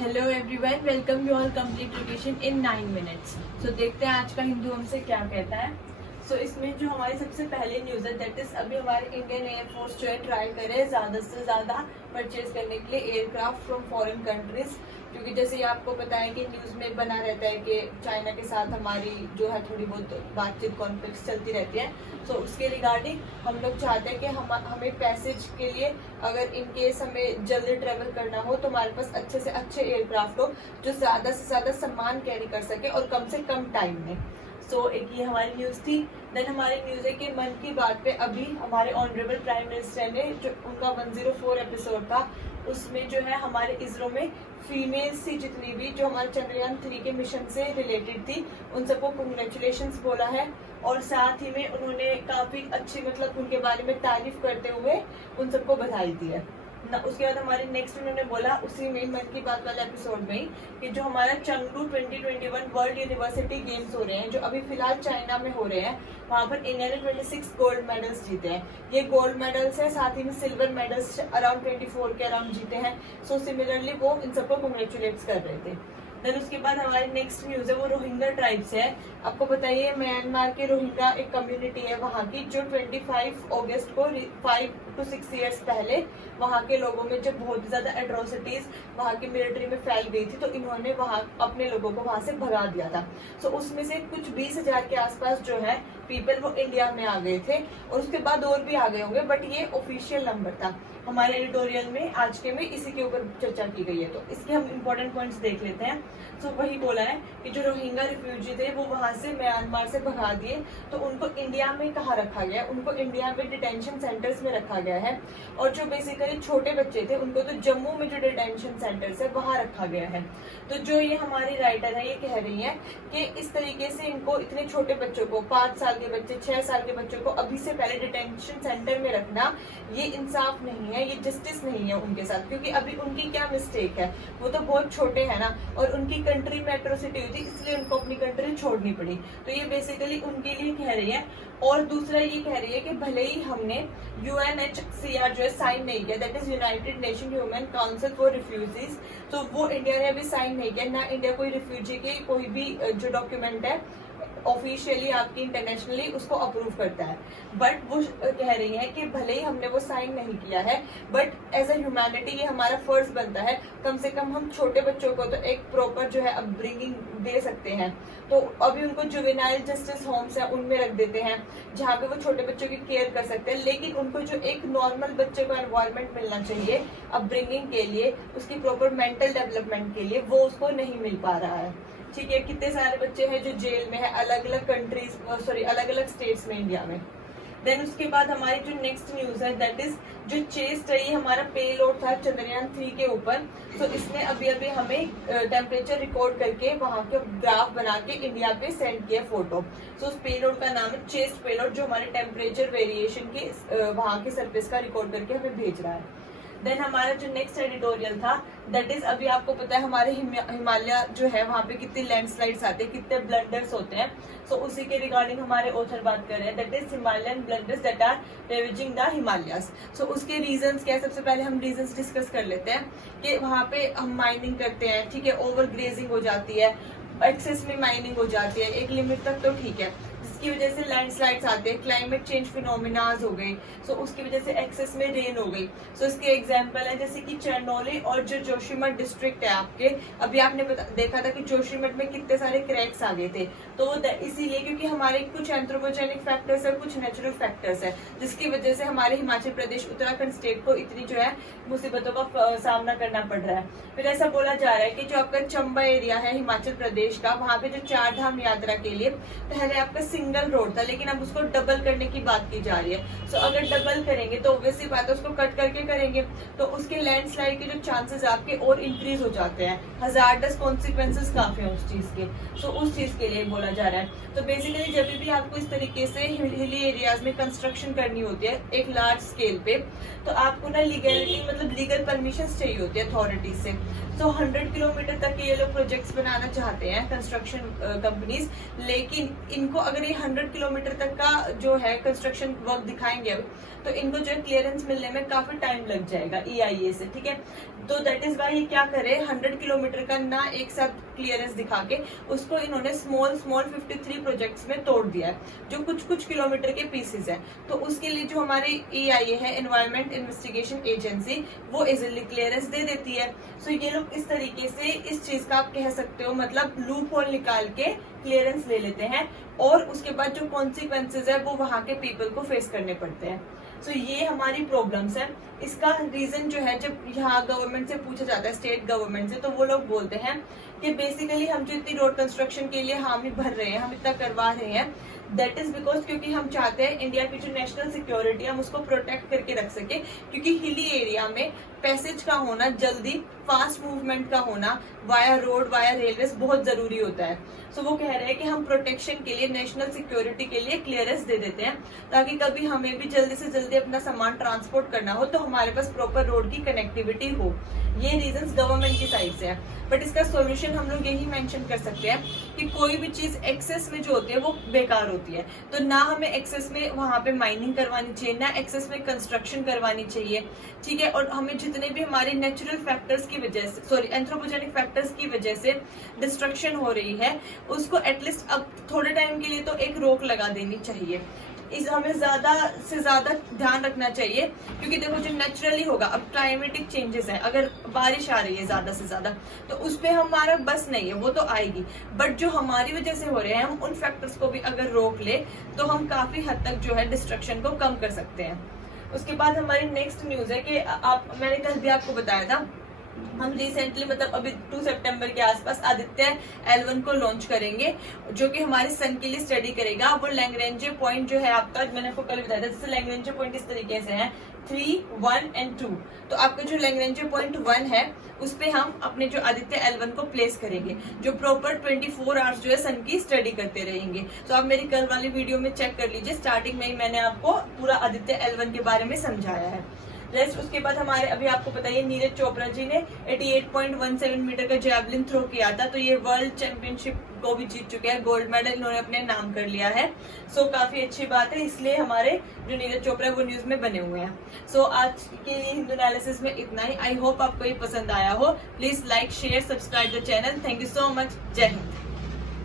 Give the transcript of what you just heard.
Hello everyone, welcome you all complete revision in 9 minutes. So देखते हैं आज का हिंदू हमसे क्या कहता है। सो इसमें जो हमारी सबसे पहले न्यूज़ है दैट इज अभी हमारे इंडियन एयरफोर्स जो है ट्राई करे ज़्यादा से ज़्यादा परचेज करने के लिए एयरक्राफ्ट फ्रॉम फॉरेन कंट्रीज, क्योंकि जैसे ये आपको पता है कि न्यूज़ में बना रहता है कि चाइना के साथ हमारी जो है थोड़ी बहुत बातचीत कॉन्फ्लिक्ट चलती रहती है। सो उसके रिगार्डिंग हम लोग चाहते हैं कि हमें पैसेज के लिए अगर इन केस हमें जल्दी ट्रेवल करना हो तो हमारे पास अच्छे से अच्छे एयरक्राफ्ट हो जो ज़्यादा से ज़्यादा सामान कैरी कर सके और कम से कम टाइम में। सो एक ये हमारी न्यूज़ थी। देन हमारी न्यूज़ है कि मन की बात पे अभी हमारे ऑनरेबल प्राइम मिनिस्टर ने जो उनका 104 एपिसोड था उसमें जो है हमारे इसरो में फीमेल्स थी जितनी भी जो हमारे चंद्रयान 3 के मिशन से रिलेटेड थी उन सबको कंग्रेचुलेशंस बोला है। और साथ ही में उन्होंने काफ़ी अच्छी मतलब उनके बारे में तारीफ करते हुए उन सबको बधाई दी है ना। उसके बाद हमारे नेक्स्ट उन्होंने बोला उसी में मन की बात वाले एपिसोड में ही कि जो हमारा चंगडू 2021 वर्ल्ड यूनिवर्सिटी गेम्स हो रहे हैं जो अभी फिलहाल चाइना में हो रहे हैं, वहाँ पर इंडिया ने 26 गोल्ड मेडल्स जीते हैं। ये गोल्ड मेडल्स है, साथ ही में सिल्वर मेडल्स अराउंड 24 के अराउंड जीते हैं। सो सिमिलरली वो इन सबको कंग्रेचुलेट कर रहे थे। देन उसके बाद हमारी नेक्स्ट न्यूज़ है वो रोहिंग्या ट्राइब से है। आपको बताइए म्यांमार के रोहिंग्या एक कम्युनिटी है वहाँ की जो 25 अगस्त को 5 to 6 ईयर्स पहले वहाँ के लोगों में जब बहुत ज़्यादा एट्रोसिटीज वहाँ की मिलिट्री में फैल गई थी तो इन्होंने वहाँ अपने लोगों को वहाँ से भगा दिया था। सो उसमें से कुछ 20,000 के आसपास जो है पीपल वो इंडिया में आ गए थे और उसके बाद और भी आ गए होंगे, बट ये ऑफिशियल नंबर था। हमारे एडिटोरियल में आज के में इसी के ऊपर चर्चा की गई है तो इसके हम इंपॉर्टेंट पॉइंट्स देख लेते हैं। सो वही बोला है कि जो रोहिंग्या रिफ्यूजी थे वो वहां से म्यांमार से भगा दिए तो उनको इंडिया में कहाँ रखा गया, उनको इंडिया में डिटेंशन सेंटर्स में रखा गया है। और जो बेसिकली छोटे बच्चे थे उनको तो जम्मू में जो डिटेंशन सेंटर्स है वहां रखा गया है। तो जो ये हमारी राइटर है ये कह रही है कि इस तरीके से इनको इतने छोटे बच्चों को 5 साल के बच्चे 6 साल के बच्चों को अभी से पहले डिटेंशन सेंटर में रखना ये इंसाफ नहीं है, ये जस्टिस नहीं है उनके साथ, क्योंकि अभी उनकी क्या मिस्टेक है, वो तो बहुत छोटे हैं ना और उनकी कंट्री में एट्रोसिटी हुई थी इसलिए उनको अपनी कंट्री छोड़नी पड़ी। तो ये बेसिकली उनके लिए कह रही है। और दूसरा ये कह रही है कि भले ही हमने UNHCR जो है साइन नहीं किया, that is United nation human council for refugees, तो वो इंडिया ने अभी साइन नहीं किया ना। इंडिया कोई रिफ्यूजी के कोई भी जो डॉक्यूमेंट है ऑफिशियली आपकी इंटरनेशनली उसको अप्रूव करता है, बट वो कह रही है कि भले ही हमने वो साइन नहीं किया है बट एज अ ह्यूमैनिटी ये हमारा फर्ज बनता है कम से कम हम छोटे बच्चों को तो एक प्रॉपर जो है अपब्रिंगिंग दे सकते हैं। तो अभी उनको जुवेनाइल जस्टिस होम्स है उनमें रख देते हैं जहाँ पे वो छोटे बच्चों की केयर कर सकते हैं, लेकिन उनको जो एक नॉर्मल बच्चे को एनवायरनमेंट मिलना चाहिए अपब्रिंगिंग के लिए, उसकी प्रॉपर मेंटल डेवलपमेंट के लिए, वो उसको नहीं मिल पा रहा है। ठीक है, कितने सारे बच्चे हैं जो जेल में है अलग अलग कंट्रीज अलग अलग स्टेट्स में इंडिया में। देन उसके बाद हमारी जो नेक्स्ट न्यूज है दैट इज जो चेस्ट है ये हमारा पेलोड था चंद्रयान 3 के ऊपर। तो इसने अभी अभी हमें टेम्परेचर रिकॉर्ड करके वहां के ग्राफ बना के इंडिया पे सेंड किया फोटो। सो उस पेलोड का नाम है चेस्ट पेलोड जो हमारे टेम्परेचर वेरिएशन के वहां के सरफेस का रिकॉर्ड करके हमें भेज रहा है। देन हमारा जो नेक्स्ट एडिटोरियल था दैट इज अभी आपको पता है हमारे हिमालय जो है वहाँ पे कितनी लैंडस्लाइड्स आते हैं, कितने ब्लंडर्स होते हैं। सो उसी के रिगार्डिंग हमारे ऑथर बात कर रहे हैं that is Himalayan blunders that are revising the Himalayas. So उसके रीजंस क्या है, सबसे पहले हम रीजंस डिस्कस कर लेते हैं कि वहाँ पे हम माइनिंग करते हैं, ठीक है, ओवर ग्रेजिंग हो जाती है, एक्सेस में माइनिंग हो जाती है, एक लिमिट तक तो ठीक है, जिसकी वजह से लैंडस्लाइड्स आते हैं, क्लाइमेट चेंज फिनोमिनाज हो गए, सो उसकी वजह से एक्सेस में रेन हो गई। सो इसके एग्जांपल है जैसे कि चरनोली और जो जोशीमठ डिस्ट्रिक्ट है आपके, अभी आपने देखा था कि जोशीमठ में कितने सारे क्रैक्स आ गए थे, तो इसीलिए क्योंकि हमारे कुछ एंथ्रोपोजेनिक फैक्टर्स है कुछ नेचुरल फैक्टर्स है जिसकी वजह से हमारे हिमाचल प्रदेश उत्तराखंड स्टेट को इतनी जो है मुसीबतों का सामना करना पड़ रहा है। फिर ऐसा बोला जा रहा है कि जो आपका चंबा एरिया है हिमाचल प्रदेश का, वहाँ पे जो 4 धाम यात्रा के लिए पहले आपका सिंगल रोड था लेकिन अब उसको डबल करने की बात की जा रही है। सो अगर डबल करेंगे तो ऑब्वियसली बात है उसको कट करके करेंगे तो उसके लैंडस्लाइड के जो चांसेस आपके और इंक्रीज हो जाते हैं, हजार्डस कॉन्सिक्वेंसेस काफी हैं उस चीज के। सो उस चीज के लिए बोला जा रहा है। तो बेसिकली जब भी आपको इस तरीके से हिली एरियाज में कंस्ट्रक्शन करनी होती है एक लार्ज स्केल पे, तो आपको ना लीगलिटी मतलब लीगल परमिशन चाहिए होती है अथॉरिटी से। तो 100 किलोमीटर तक के ये लोग प्रोजेक्ट्स बनाना चाहते हैं कंस्ट्रक्शन कंपनीज, लेकिन इनको अगर ये 100 किलोमीटर तक का जो है कंस्ट्रक्शन वर्क दिखाएंगे तो इनको जो है क्लियरेंस मिलने में काफी टाइम लग जाएगा EIA से, ठीक है। तो दैट इज वाई ये क्या करे, 100 किलोमीटर का ना एक साथ क्लियरेंस दिखा के उसको इन्होंने स्मॉल 53 प्रोजेक्ट्स में तोड़ दिया है, जो कुछ कुछ किलोमीटर के पीसेस है। तो उसके लिए जो हमारी EIA है, एनवायरमेंट इन्वेस्टिगेशन एजेंसी, वो इजिली क्लियरेंस दे देती है। सो ये लोग इस तरीके से इस चीज का आप कह सकते हो मतलब लूप होल निकाल के क्लियरेंस ले लेते हैं, और उसके बाद जो कॉन्सिक्वेंसेज है वो वहां के पीपल को फेस करने पड़ते हैं। सो ये हमारी प्रॉब्लम्स है। इसका रीजन जो है, जब यहाँ गवर्नमेंट से पूछा जाता है, स्टेट गवर्नमेंट से, तो वो लोग बोलते हैं कि बेसिकली हम जो इतनी रोड कंस्ट्रक्शन के लिए हामी भर रहे हैं, हम इतना करवा रहे हैं, दैट इज बिकॉज क्योंकि हम चाहते हैं इंडिया की जो नेशनल सिक्योरिटी हम उसको प्रोटेक्ट करके रख सके, क्योंकि हिली एरिया में पैसेज का होना, जल्दी फास्ट मूवमेंट का होना वाया रोड वाया रेलवे बहुत जरूरी होता है। सो वो कह रहे हैं कि हम प्रोटेक्शन के लिए, नेशनल सिक्योरिटी के लिए क्लियरेंस दे देते हैं, ताकि कभी हमें भी जल्दी से जल्दी अपना सामान ट्रांसपोर्ट करना हो तो हमारे पास प्रॉपर रोड की कनेक्टिविटी हो। ये रीजंस गवर्नमेंट की साइड से है, बट इसका सॉल्यूशन हम लोग यही मेंशन कर सकते हैं कि कोई भी चीज एक्सेस में जो होती है वो बेकार होती है। तो ना हमें एक्सेस में वहां पे माइनिंग करवानी चाहिए, ना एक्सेस में कंस्ट्रक्शन करवानी चाहिए, ठीक है। और हमें जितने भी हमारे नेचुरल फैक्टर्स की वजह से, सॉरी एंथ्रोपोजेनिक फैक्टर्स की वजह से डिस्ट्रक्शन हो रही है, उसको एटलीस्ट अब थोड़े टाइम के लिए तो एक रोक लगा देनी चाहिए। इस हमें ज्यादा से ज्यादा ध्यान रखना चाहिए, क्योंकि देखो जो नेचुरली होगा, अब क्लाइमेटिक चेंजेस है, अगर बारिश आ रही है ज्यादा से ज्यादा तो उस पे हमारा बस नहीं है, वो तो आएगी, बट जो हमारी वजह से हो रहे हैं, हम उन फैक्टर्स को भी अगर रोक ले तो हम काफी हद तक जो है डिस्ट्रक्शन को कम कर सकते हैं। उसके बाद हमारी नेक्स्ट न्यूज है कि मैंने कल भी आपको बताया था, हम रिसेंटली मतलब अभी 2 सितंबर के आसपास आदित्य L1 को लॉन्च करेंगे, जो कि हमारे सन के लिए स्टडी करेगा। वो लैग्रेंजे पॉइंट जो है आपका, मैंने आपको कल बताया था, जैसे लैग्रेंजे पॉइंट इस तरीके से है 3, 1 एंड 2। तो आपका जो लैग्रेंजे पॉइंट 1 है उस पे हम अपने जो आदित्य L1 को प्लेस करेंगे, जो प्रॉपर 24 आवर्स जो है सन की स्टडी करते रहेंगे। तो आप मेरी कल वाली वीडियो में चेक कर लीजिए, स्टार्टिंग में ही मैंने आपको पूरा आदित्य L1 के बारे में समझाया है। रेस्ट उसके बाद हमारे अभी आपको पता है नीरज चोपड़ा जी ने 88.17 मीटर का जैवलिन थ्रो किया था, तो ये वर्ल्ड चैंपियनशिप को भी जीत चुके हैं, गोल्ड मेडल इन्होंने अपने नाम कर लिया है। सो काफी अच्छी बात है, इसलिए हमारे जो नीरज चोपड़ा वो न्यूज में बने हुए हैं। सो आज के लिए हिंदू एनालिसिस में इतना ही। आई होप आपको ये पसंद आया हो। Please like share subscribe the channel. Thank you so much. जय हिंद।